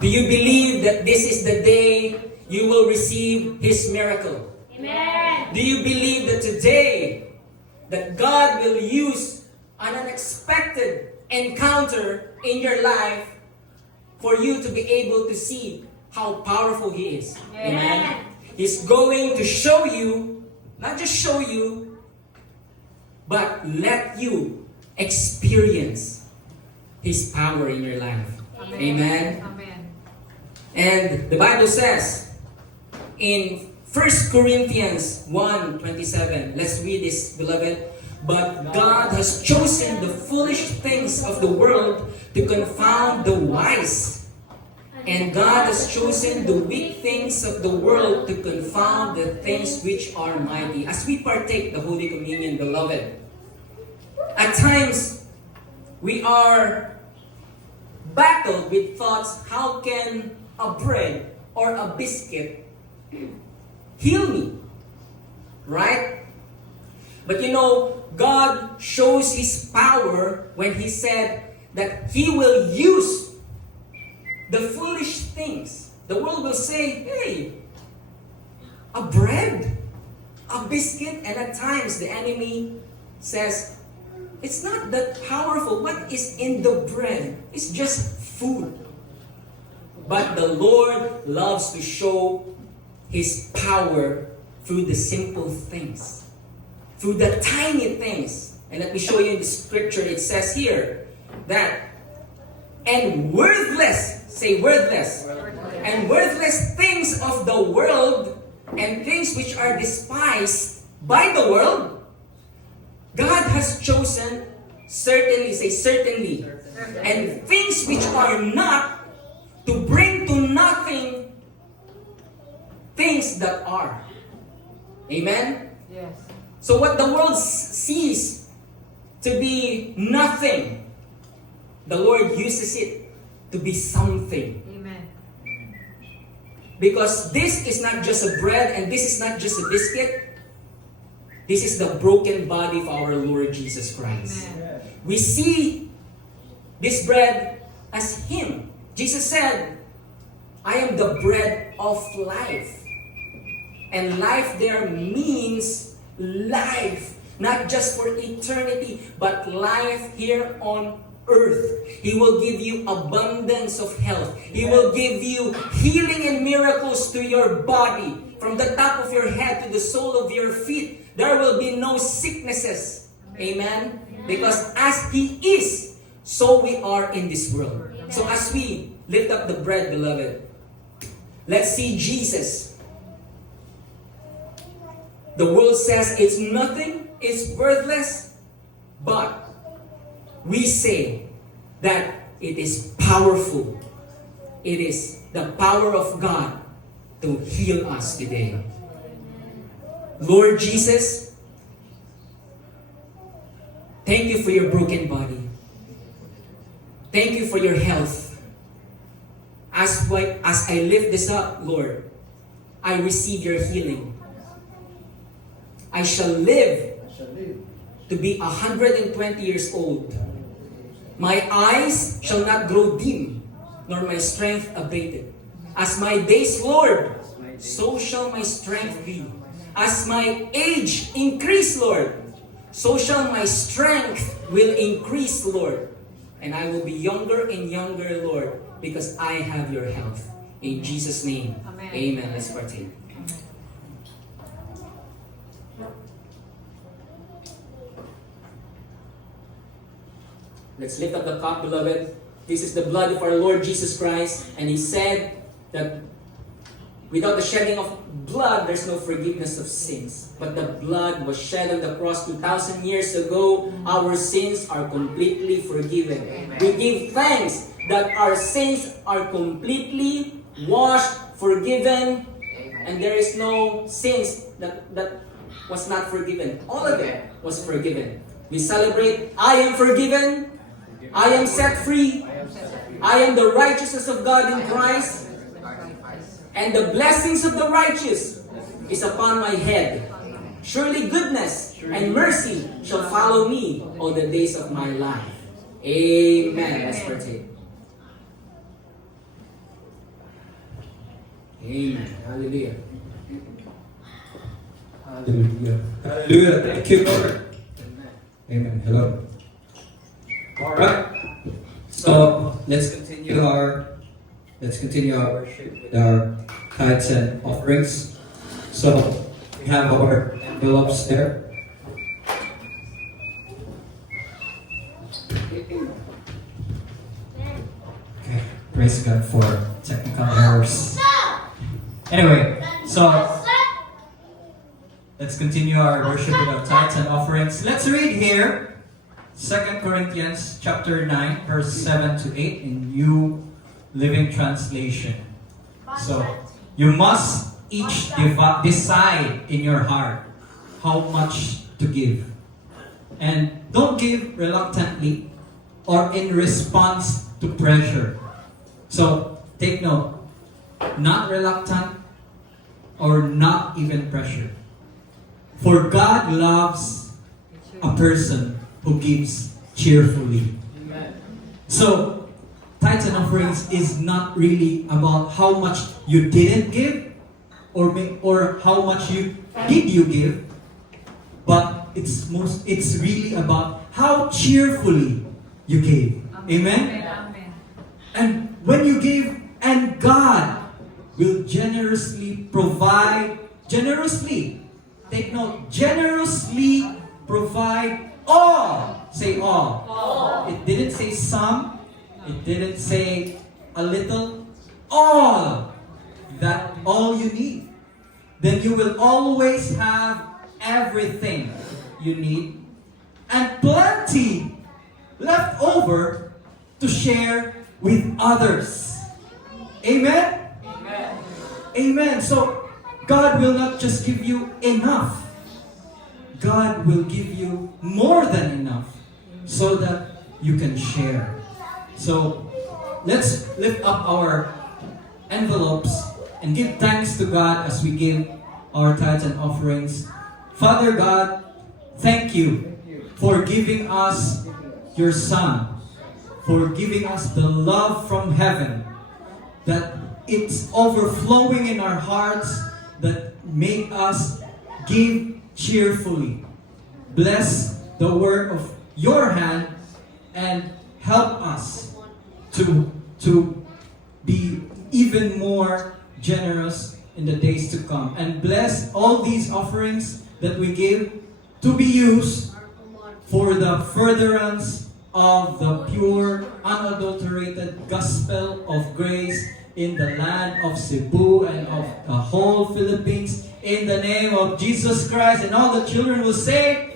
Do you believe that this is the day you will receive His miracle? Amen. Do you believe that today that God will use an unexpected encounter in your life for you to be able to see how powerful He is? Amen. He's going to show you, not just show you, but let you experience His power in your life. Amen. Amen. And the Bible says in 1 Corinthians 1:27, let's read this, beloved. But God has chosen the foolish things of the world to confound the wise. And God has chosen the weak things of the world to confound the things which are mighty. As we partake the Holy Communion, beloved, at times we are battled with thoughts, how can a bread or a biscuit heal me? Right? But you know, God shows His power when He said that He will use the foolish things. The world will say, hey, a bread, a biscuit, and at times the enemy says, it's not that powerful. What is in the bread? It's just food. But the Lord loves to show His power through the simple things, through the tiny things. And let me show you in the scripture. It says here that, and worthless, say worthless, and worthless things of the world and things which are despised by the world, God has chosen, certainly, say certainly, and things which are not, to bring to nothing things that are. Amen? Yes. So what the world sees to be nothing, the Lord uses it to be something. Amen. Because this is not just a bread and this is not just a biscuit. This is the broken body of our Lord Jesus Christ. Amen. We see this bread as Him. Jesus said, I am the bread of life. And life there means life. Not just for eternity, but life here on earth. He will give you abundance of health. He will give you healing and miracles to your body. From the top of your head to the sole of your feet. There will be no sicknesses. Amen? Because as He is, so we are in this world. So as we lift up the bread, beloved, let's see Jesus. The world says it's nothing, it's worthless, but we say that it is powerful. It is the power of God to heal us today. Lord Jesus, thank you for your broken body. Thank you for your health. As I lift this up, Lord, I receive your healing. I shall live to be 120 years old. My eyes shall not grow dim, nor my strength abated. As my days, Lord, so shall my strength be. As my age increase, Lord, so shall my strength will increase, Lord. And I will be younger and younger, Lord, because I have your health. In Jesus' name, Amen. Amen. Let's partake. Let's lift up the cup, beloved. This is the blood of our Lord Jesus Christ. And He said that without the shedding of blood, there's no forgiveness of sins. But the blood was shed on the cross 2,000 years ago. Our sins are completely forgiven. Amen. We give thanks that our sins are completely washed, forgiven, and there is no sins that was not forgiven. All of it was forgiven. We celebrate, I am forgiven, I am set free, I am the righteousness of God in Christ, and the blessings of the righteous is upon my head. Surely goodness and mercy shall follow me all the days of my life. Amen. Let's partake. Amen. Hallelujah. Hallelujah. Hallelujah. Thank you, Lord. Amen. Hello. Alright. So let's continue our worship with our tithes and offerings. So we have our envelopes there. Okay. Praise God for technical errors. Anyway, so let's continue our worship with our tithes and offerings. Let's read here 2 Corinthians chapter 9, verse 7 to 8 in New Living Translation. So, you must each decide in your heart how much to give. And don't give reluctantly or in response to pressure. So, take note, not reluctant or not even pressure. For God loves a person who gives cheerfully. Amen. So, tithes and offerings is not really about how much you didn't give or how much you give, but it's really about how cheerfully you gave. Amen? Amen. And when you give, and God will generously provide, take note, generously provide all. Say all. All. It didn't say some. It didn't say a little. All. That all you need. Then you will always have everything you need and plenty left over to share with others. Amen? Amen. Amen. So, God will not just give you enough. God will give you more than enough so that you can share. So, let's lift up our envelopes and give thanks to God as we give our tithes and offerings. Father God, thank you for giving us your Son, for giving us the love from heaven, that it's overflowing in our hearts, that make us give cheerfully. Bless the work of your hand and help us to be even more generous in the days to come. And bless all these offerings that we give to be used for the furtherance of the pure, unadulterated gospel of grace in the land of Cebu and of the whole Philippines. In the name of Jesus Christ, and all the children will say,